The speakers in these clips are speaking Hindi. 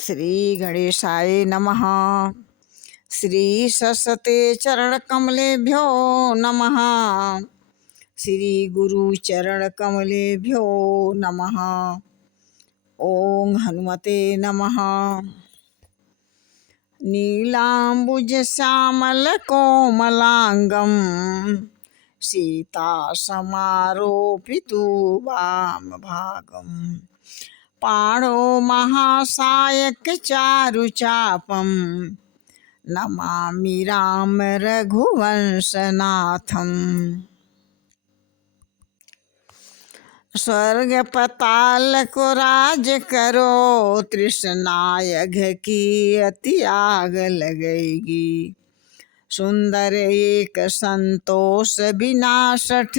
श्री गणेशाय नमः। श्री सरस्वते चरण कमलेभ्यो नमः। श्री गुरु चरण कमलेभ्यो नमः। ओम हनुमते नमः। नीलांबुज श्यामल कोमलांगम सीता समारोपितु वाम भागम पाणो महासायक चारुचापम नमामि राम रघुवंशनाथम। स्वर्ग पताल को राज करो तृष्णायघ की अति आग लगेगी। सुंदर एक संतोष विनाशठ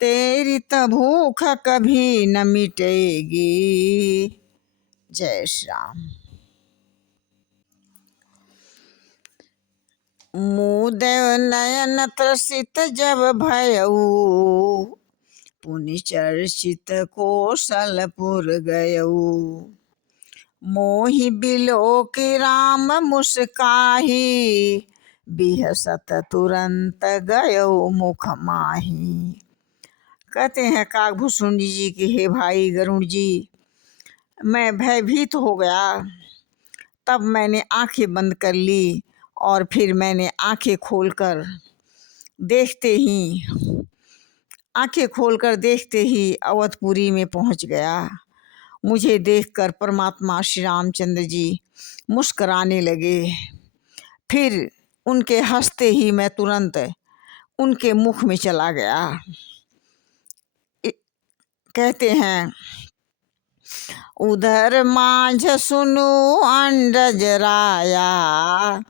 तेरी त भूख कभी न मिटेगी। जय श्री राम। मुदेव नयन त्रसित जब भयऊ पुनि चर्चित कौशलपुर गयऊ। मोहि बिलोक राम मुस्काही बिहसत तुरंत गयऊ मुख माही। कहते हैं काकभूषुंडी जी कि हे भाई गरुड़ जी, मैं भयभीत हो गया। तब मैंने आंखें बंद कर ली और फिर मैंने आंखें खोलकर देखते ही अवधपुरी में पहुंच गया। मुझे देखकर परमात्मा श्री रामचंद्र जी मुस्कराने लगे। फिर उनके हंसते ही मैं तुरंत उनके मुख में चला गया। कहते हैं उधर माझ सुनु अंडज राया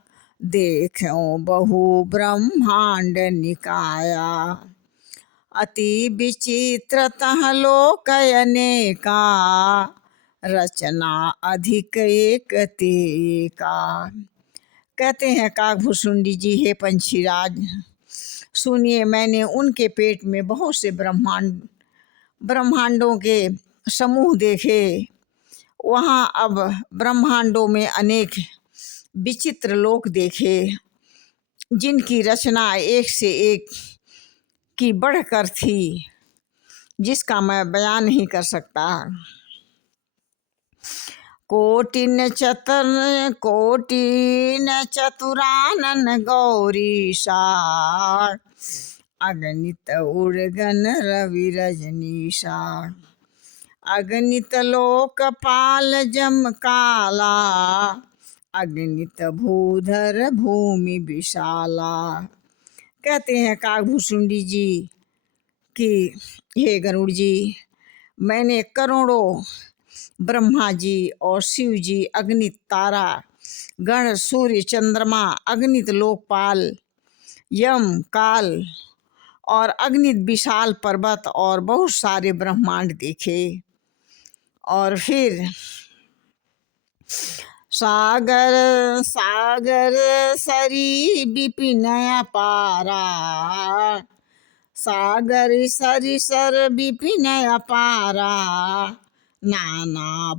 देखो बहु ब्रह्मांड निकाया। अति विचित्र तह लोकयने का रचना अधिक एक का। कहते हैं काकभूषुंडी जी हे पंछीराज, सुनिए, मैंने उनके पेट में बहुत से ब्रह्मांडों के समूह देखे। वहाँ अब ब्रह्मांडों में अनेक विचित्र लोक देखे जिनकी रचना एक से एक की बढ़कर थी, जिसका मैं बयान नहीं कर सकता। कोटिन चतुरानन गौरीशा अगणित उर्गन रवि रजनीशा। अगणित लोकपाल जम काला अगणित भूधर भूमि विशाला। कहते हैं काकभूषुंडी जी कि हे गरुड़ जी, मैंने करोड़ों ब्रह्मा जी और शिव जी, अगणित तारा गण, सूर्य चंद्रमा, अगणित लोकपाल, यम, काल और अगणित विशाल पर्वत और बहुत सारे ब्रह्मांड देखे। और फिर सागर सरी विपिन अपारा सागर सरी सर विपिन अपारा। नाना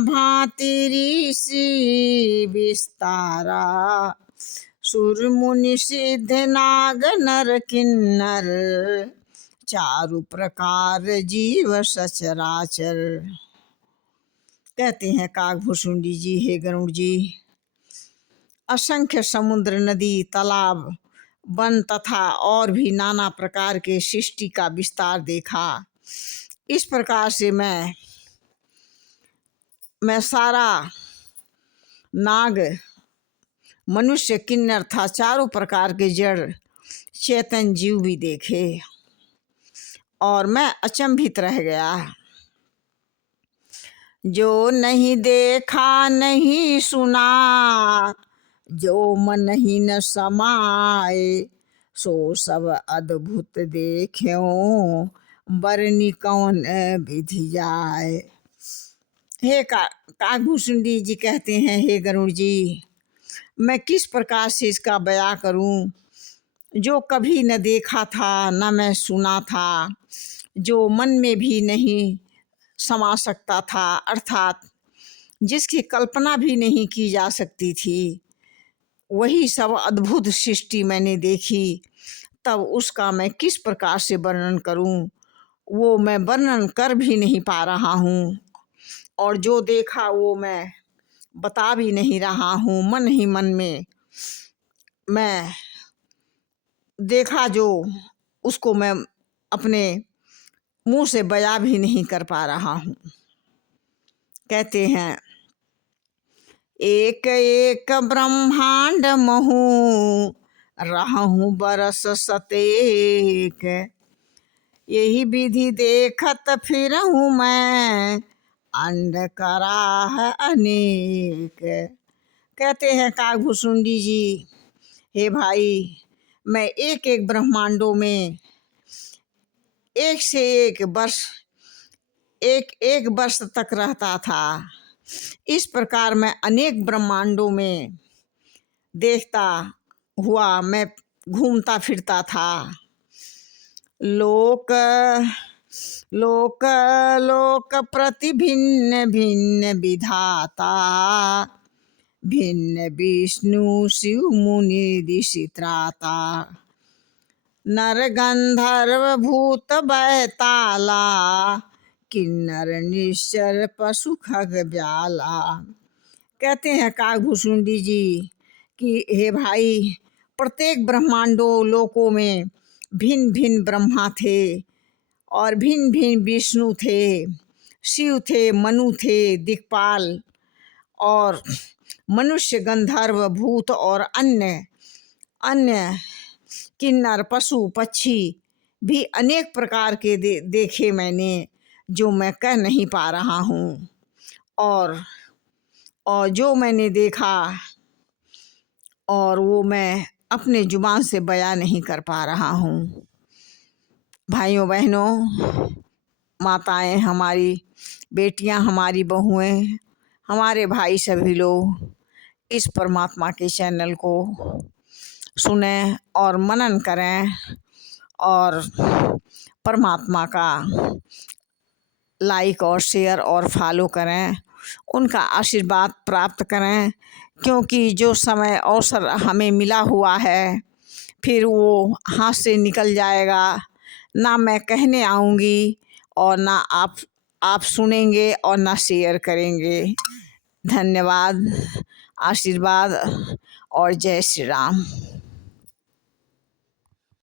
भांति ऋषि विस्तारा। सुर मुनि सिद्ध नाग नर किन्नर चारु प्रकार जीव सचराचर। कहते हैं काकभूषुंडी जी हे गरुड़ जी, असंख्य समुद्र, नदी, तालाब, वन तथा और भी नाना प्रकार के सृष्टि का विस्तार देखा। इस प्रकार से मैं सारा नाग, मनुष्य, किन्नर था, चारों प्रकार के जड़ चेतन जीव भी देखे और मैं अचंभित रह गया। जो नहीं देखा नहीं सुना जो मन ही न समाए सो सब अद्भुत देख्यो बरनी कौन विधि जाए। हे काकभूषुंडी जी कहते हैं हे गरुड़ जी, मैं किस प्रकार से इसका बयां करूं जो कभी न देखा था न मैं सुना था, जो मन में भी नहीं समा सकता था, अर्थात जिसकी कल्पना भी नहीं की जा सकती थी, वही सब अद्भुत सृष्टि मैंने देखी। तब उसका मैं किस प्रकार से वर्णन करूं, वो मैं वर्णन कर भी नहीं पा रहा हूँ। और जो देखा वो मैं बता भी नहीं रहा हूँ। मन ही मन में मैं देखा जो, उसको मैं अपने मुंह से बयां भी नहीं कर पा रहा हूँ। कहते हैं, एक एक ब्रह्मांड महू रहूं बरस सतेक, यही विधि देखत फिरहूँ मैं अंड कराह अनेक। कहते हैं काकभुसुंडी जी, हे भाई, मैं एक एक ब्रह्मांडों में एक से एक वर्ष तक रहता था। इस प्रकार मैं अनेक ब्रह्मांडों में देखता हुआ मैं घूमता फिरता था। लोक लोक लोक प्रति भिन्न भिन्न विधाता, भिन्न विष्णु शिव मुनि ऋषि त्राता, नर गंधर्व भूत बैताला, किन्नर निश्चर पशु खग ब्याला। कहते हैं काकभुसुंडी जी कि हे भाई, प्रत्येक ब्रह्मांडों लोकों में भिन्न भिन्न ब्रह्मा थे और भिन्न भिन्न विष्णु थे, शिव थे, मनु थे, दिक्पाल और मनुष्य, गंधर्व, भूत और अन्य अन्य किन्नर, पशु पक्षी भी अनेक प्रकार के देखे मैंने, जो मैं कह नहीं पा रहा हूँ। और जो मैंने देखा और वो मैं अपने जुबान से बयां नहीं कर पा रहा हूँ। भाइयों बहनों, माताएं, हमारी बेटियां, हमारी बहुएं, हमारे भाई, सभी लोग इस परमात्मा के चैनल को सुने और मनन करें और परमात्मा का लाइक और शेयर और फॉलो करें, उनका आशीर्वाद प्राप्त करें। क्योंकि जो समय अवसर हमें मिला हुआ है, फिर वो हाथ से निकल जाएगा। ना मैं कहने आऊँगी और ना आप सुनेंगे और ना शेयर करेंगे। धन्यवाद, आशीर्वाद और जय श्री राम।